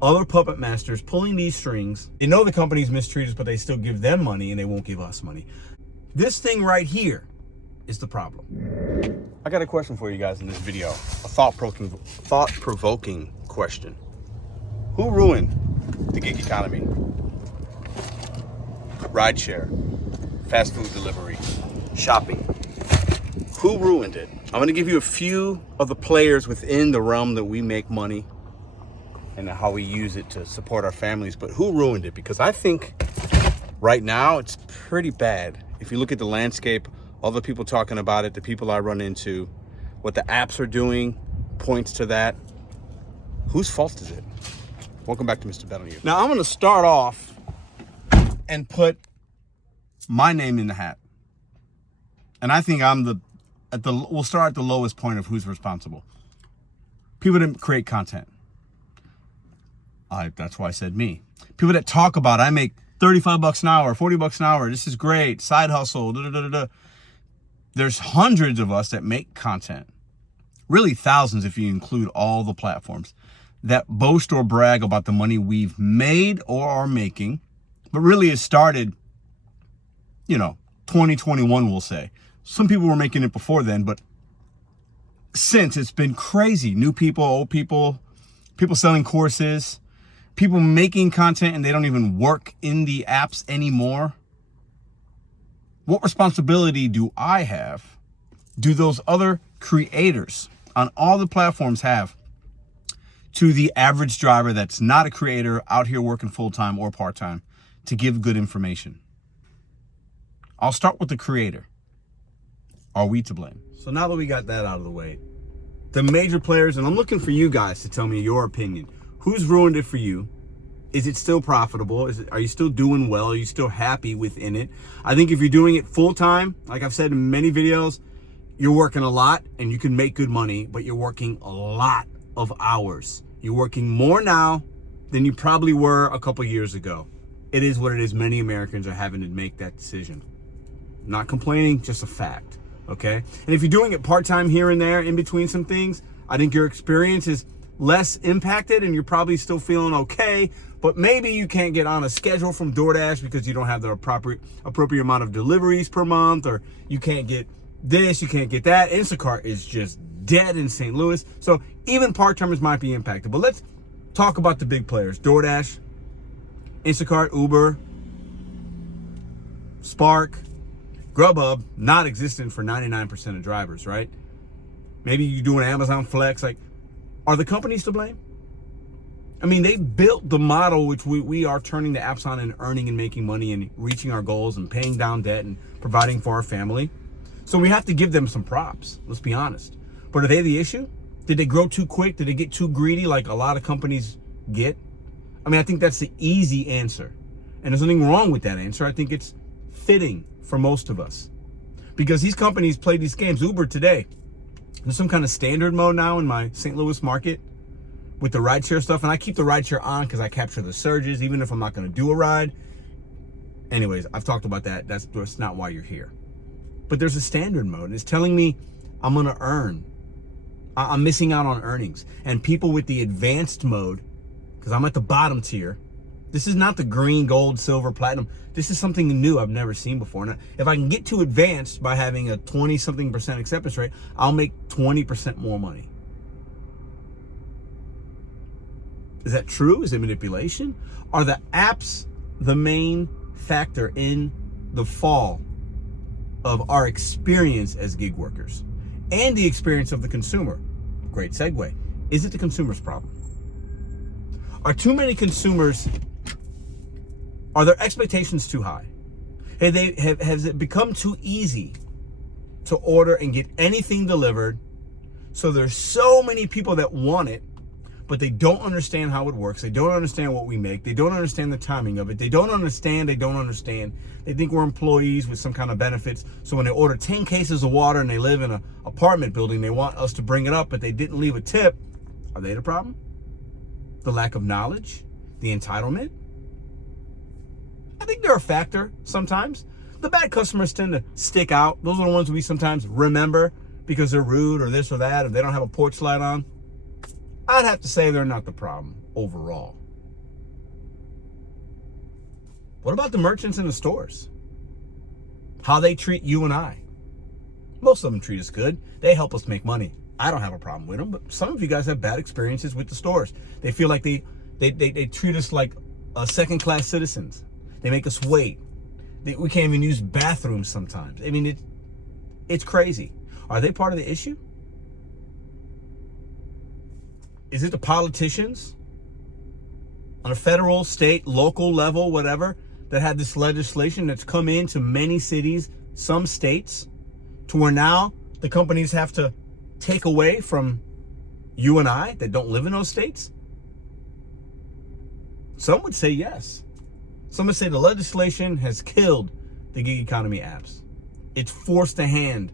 other puppet masters pulling these strings. They know the companies mistreat us, but they still give them money and they won't give us money. This thing right here is the problem. I got a question for you guys in this video. A thought-provoking question. Who ruined the gig economy? Rideshare, fast food delivery, shopping. Who ruined it? I'm gonna give you a few of the players within the realm that we make money and how we use it to support our families, but who ruined it? Because I think right now it's pretty bad. If you look at the landscape, all the people talking about it, the people I run into, what the apps are doing points to that. Whose fault is it? Welcome back to Mr.BetonYou. Now I'm gonna start off and put my name in the hat. And I think we'll start at the lowest point of who's responsible. People that create content. That's why I said me. People that talk about, I make 35 bucks an hour, 40 bucks an hour. This is great. Side hustle. There's hundreds of us that make content. Really thousands if you include all the platforms that boast or brag about the money we've made or are making. But really it started, 2021, we'll say. Some people were making it before then, but since, it's been crazy. New people, old people, people selling courses, people making content and they don't even work in the apps anymore. What responsibility do I have? Do those other creators on all the platforms have to the average driver that's not a creator out here working full-time or part-time to give good information? I'll start with the creator. Are we to blame? So now that we got that out of the way, the major players, and I'm looking for you guys to tell me your opinion. Who's ruined it for you? Is it still profitable? Are you still doing well? Are you still happy within it? I think if you're doing it full-time, like I've said in many videos, you're working a lot and you can make good money, but you're working a lot of hours. You're working more now than you probably were a couple years ago. It is what it is. Many Americans are having to make that decision. Not complaining, just a fact. Okay? And if you're doing it part-time here and there in between some things, I think your experience is less impacted and you're probably still feeling okay, but maybe you can't get on a schedule from DoorDash because you don't have the appropriate amount of deliveries per month, or you can't get this, you can't get that. Instacart is just dead in St. Louis. So even part-timers might be impacted. But let's talk about the big players. DoorDash, Instacart, Uber, Spark, Grubhub, not existent for 99% of drivers, right? Maybe you do an Amazon Flex. Like, are the companies to blame? I mean, they built the model which we are turning the apps on and earning and making money and reaching our goals and paying down debt and providing for our family. So we have to give them some props, let's be honest. But are they the issue? Did they grow too quick? Did they get too greedy like a lot of companies get? I mean, I think that's the easy answer. And there's nothing wrong with that answer. I think it's fitting for most of us. Because these companies play these games. Uber today, there's some kind of standard mode now in my St. Louis market with the rideshare stuff. And I keep the rideshare on because I capture the surges, even if I'm not going to do a ride. Anyways, I've talked about that. That's not why you're here. But there's a standard mode. And it's telling me I'm going to earn. I'm missing out on earnings. And people with the advanced mode, because I'm at the bottom tier, this is not the green, gold, silver, platinum. This is something new I've never seen before. Now, if I can get to advanced by having a 20-something% acceptance rate, I'll make 20% more money. Is that true? Is it manipulation? Are the apps the main factor in the fall of our experience as gig workers and the experience of the consumer? Great segue. Is it the consumer's problem? Are too many consumers, are their expectations too high? Has it become too easy to order and get anything delivered? So there's so many people that want it, but they don't understand how it works. They don't understand what we make. They don't understand the timing of it. They don't understand. They think we're employees with some kind of benefits. So when they order 10 cases of water and they live in an apartment building, they want us to bring it up, but they didn't leave a tip. Are they the problem? The lack of knowledge? The entitlement? I think they're a factor sometimes. The bad customers tend to stick out. Those are the ones we sometimes remember because they're rude or this or that, or they don't have a porch light on. I'd have to say they're not the problem overall. What about the merchants in the stores? How they treat you and I? Most of them treat us good. They help us make money. I don't have a problem with them, but some of you guys have bad experiences with the stores. They feel like they treat us like second-class citizens. They make us wait. We can't even use bathrooms sometimes. I mean, it's crazy. Are they part of the issue? Is it the politicians on a federal, state, local level, whatever, that had this legislation that's come into many cities, some states, to where now the companies have to take away from you and I that don't live in those states? Some would say yes. Some would say the legislation has killed the gig economy apps. It's forced the hand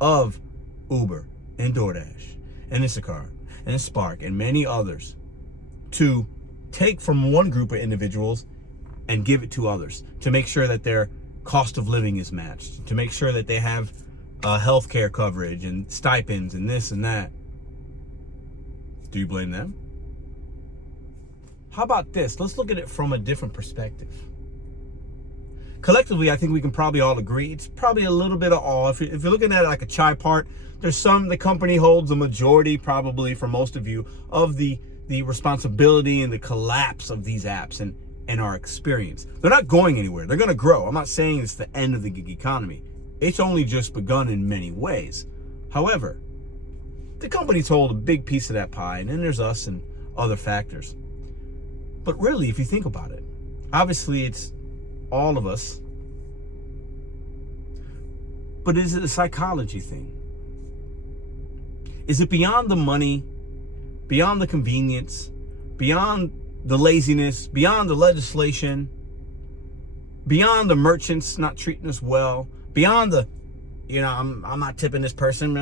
of Uber and DoorDash and Instacart and Spark and many others to take from one group of individuals and give it to others, to make sure that their cost of living is matched, to make sure that they have healthcare coverage and stipends and this and that. Do you blame them? How about this? Let's look at it from a different perspective. Collectively, I think we can probably all agree it's probably a little bit of all. If you're looking at it like a chai part, there's the company holds a majority, probably for most of you, of the responsibility and the collapse of these apps and our experience. They're not going anywhere. They're going to grow. I'm not saying it's the end of the gig economy. It's only just begun in many ways. However, the companies hold a big piece of that pie, and then there's us and other factors. But really, if you think about it, obviously it's all of us. But is it a psychology thing? Is it beyond the money, beyond the convenience, beyond the laziness, beyond the legislation, beyond the merchants not treating us well, beyond the, I'm not tipping this person,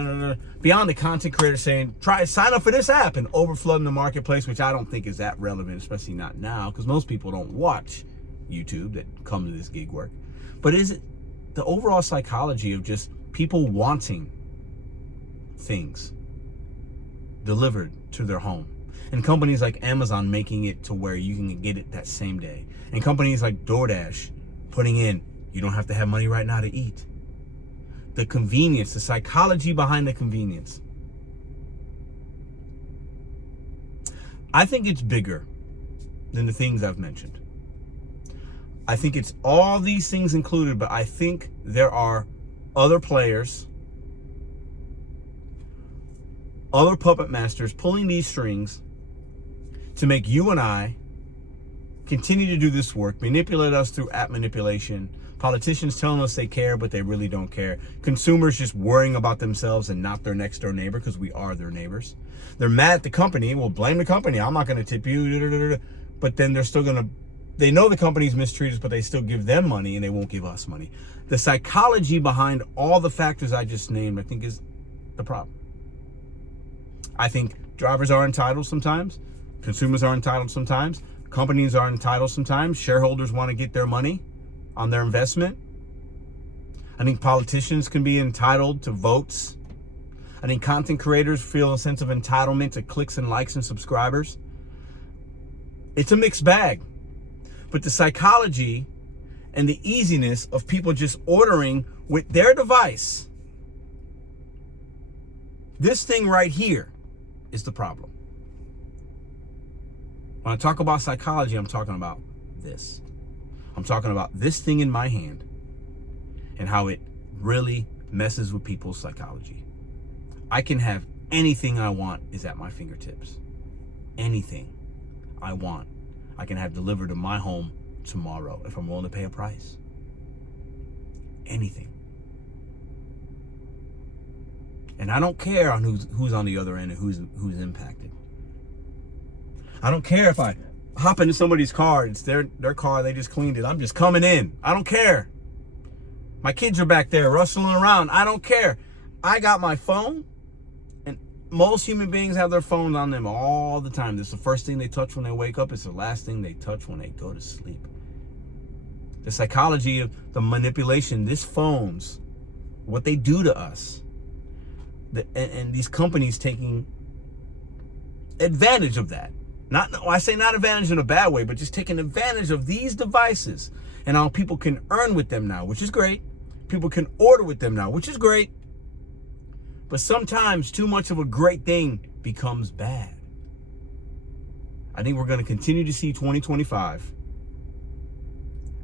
beyond the content creator saying, sign up for this app and overflooding the marketplace, which I don't think is that relevant, especially not now, because most people don't watch YouTube that come to this gig work. But is it the overall psychology of just people wanting things delivered to their home? And companies like Amazon making it to where you can get it that same day. And companies like DoorDash putting in, you don't have to have money right now to eat. The convenience, the psychology behind the convenience. I think it's bigger than the things I've mentioned. I think it's all these things included, but I think there are other players, other puppet masters pulling these strings to make you and I continue to do this work, manipulate us through app manipulation, politicians telling us they care, but they really don't care, consumers just worrying about themselves and not their next door neighbor because we are their neighbors. They're mad at the company. Well, blame the company. I'm not going to tip you. But then they're still going to, they know the company's mistreat us, but they still give them money and they won't give us money. The psychology behind all the factors I just named, I think, is the problem. I think drivers are entitled sometimes. Consumers are entitled sometimes. Companies are entitled sometimes. Shareholders want to get their money on their investment. I think politicians can be entitled to votes. I think content creators feel a sense of entitlement to clicks and likes and subscribers. It's a mixed bag. But the psychology and the easiness of people just ordering with their device, this thing right here is the problem. When I talk about psychology, I'm talking about this. I'm talking about this thing in my hand and how it really messes with people's psychology. I can have anything I want is at my fingertips. Anything I want, I can have delivered to my home tomorrow if I'm willing to pay a price. Anything. And I don't care on who's on the other end and who's impacted. I don't care if I hop into somebody's car, it's their car, they just cleaned it. I'm just coming in. I don't care. My kids are back there rustling around. I don't care. I got my phone, and most human beings have their phones on them all the time. This is the first thing they touch when they wake up. It's the last thing they touch when they go to sleep. The psychology of the manipulation, these phones, what they do to us, and these companies taking advantage of that. I say not advantage in a bad way, but just taking advantage of these devices and how people can earn with them now, which is great. People can order with them now, which is great. But sometimes too much of a great thing becomes bad. I think we're going to continue to see 2025.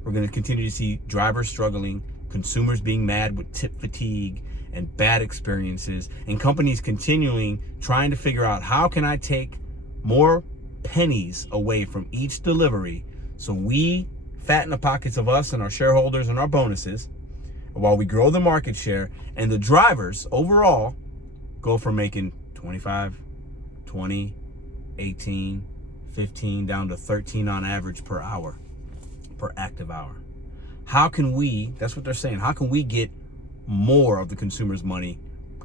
We're going to continue to see drivers struggling, consumers being mad with tip fatigue and bad experiences, and companies continuing trying to figure out, how can I take more pennies away from each delivery so we fatten the pockets of us and our shareholders and our bonuses, while we grow the market share, and the drivers overall go from making 25, 20, 18, 15 down to 13 on average per hour, per active hour. How can we, that's what they're saying, how can we get more of the consumer's money,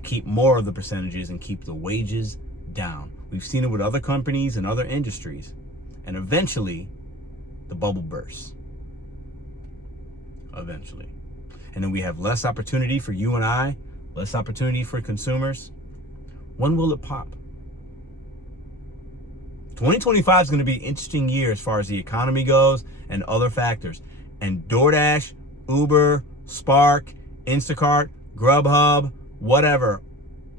keep more of the percentages, and keep the wages down? We've seen it with other companies and other industries, and eventually the bubble bursts. Eventually. And then we have less opportunity for you and I, less opportunity for consumers. When will it pop? 2025 is going to be an interesting year as far as the economy goes and other factors. And DoorDash, Uber, Spark, Instacart, Grubhub, whatever,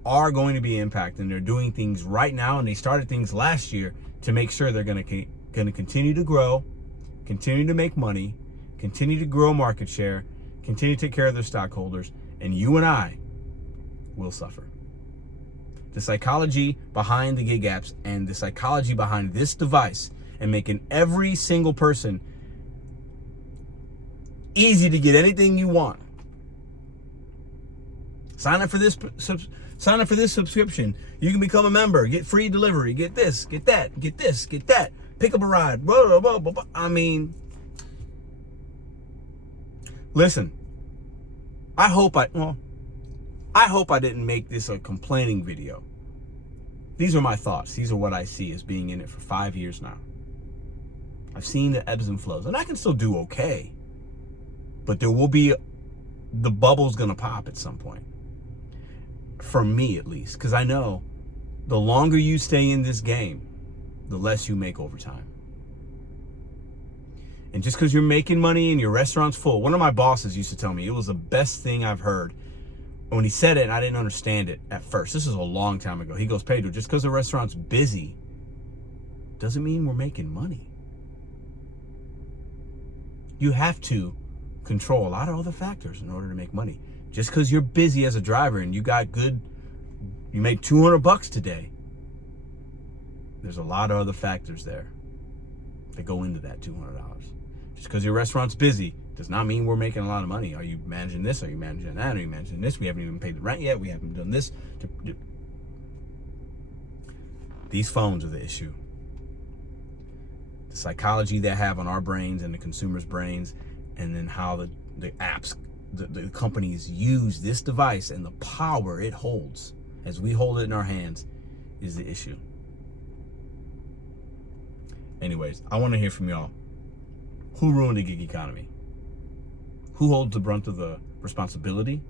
are going to be impacted. And they're doing things right now, and they started things last year to make sure they're going to continue to grow, continue to make money, continue to grow market share, continue to take care of their stockholders, and you and I will suffer. The psychology behind the gig apps and the psychology behind this device and making every single person easy to get anything you want. Sign up for this subscription. You can become a member, get free delivery, get this, get that, get this, get that, pick up a ride, blah, blah, blah, blah, blah. I mean, listen, I hope I didn't make this a complaining video. These are my thoughts. These are what I see as being in it for 5 years now. I've seen the ebbs and flows, and I can still do okay. But there will be, the bubble's gonna pop at some point. For me, at least. Because I know the longer you stay in this game, the less you make over time. And just because you're making money and your restaurant's full, one of my bosses used to tell me, it was the best thing I've heard. When he said it, and I didn't understand it at first. This is a long time ago. He goes, Pedro, just because the restaurant's busy doesn't mean we're making money. You have to control a lot of other factors in order to make money. Just because you're busy as a driver and you made $200 today, there's a lot of other factors there that go into that $200. Just because your restaurant's busy does not mean we're making a lot of money. Are you managing this? Are you managing that? Are you managing this? We haven't even paid the rent yet. We haven't done this. These phones are the issue. The psychology they have on our brains and the consumer's brains, and then how the apps, the companies use this device and the power it holds as we hold it in our hands is the issue. Anyways, I want to hear from y'all. Who ruined the gig economy? Who holds the brunt of the responsibility?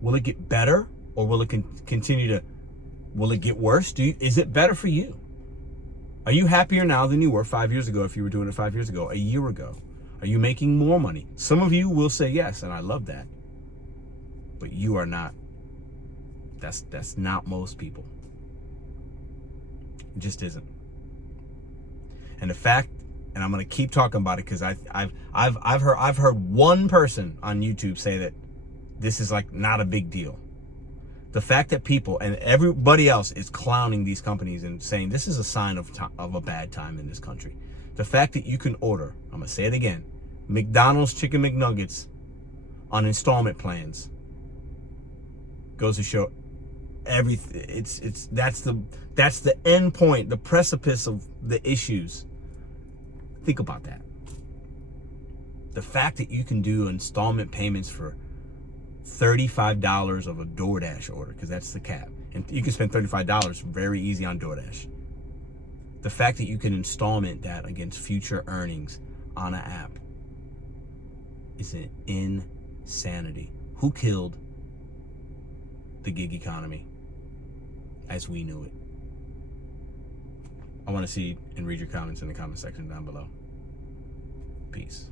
Will it get better, or will it will it get worse? Is it better for you? Are you happier now than you were 5 years ago if you were doing it 5 years ago, a year ago? Are you making more money? Some of you will say yes, and I love that. But you are not. That's not most people. It just isn't. And the fact, and I'm gonna keep talking about it because I've heard one person on YouTube say that this is like not a big deal. The fact that people and everybody else is clowning these companies and saying this is a sign of a bad time in this country. The fact that you can order, I'm gonna say it again, McDonald's chicken McNuggets on installment plans goes to show everything. That's the end point, the precipice of the issues. Think about that. The fact that you can do installment payments for $35 of a DoorDash order, because that's the cap. And you can spend $35 very easy on DoorDash. The fact that you can installment that against future earnings on an app is an insanity. Who killed the gig economy as we knew it? I want to see and read your comments in the comment section down below. Peace.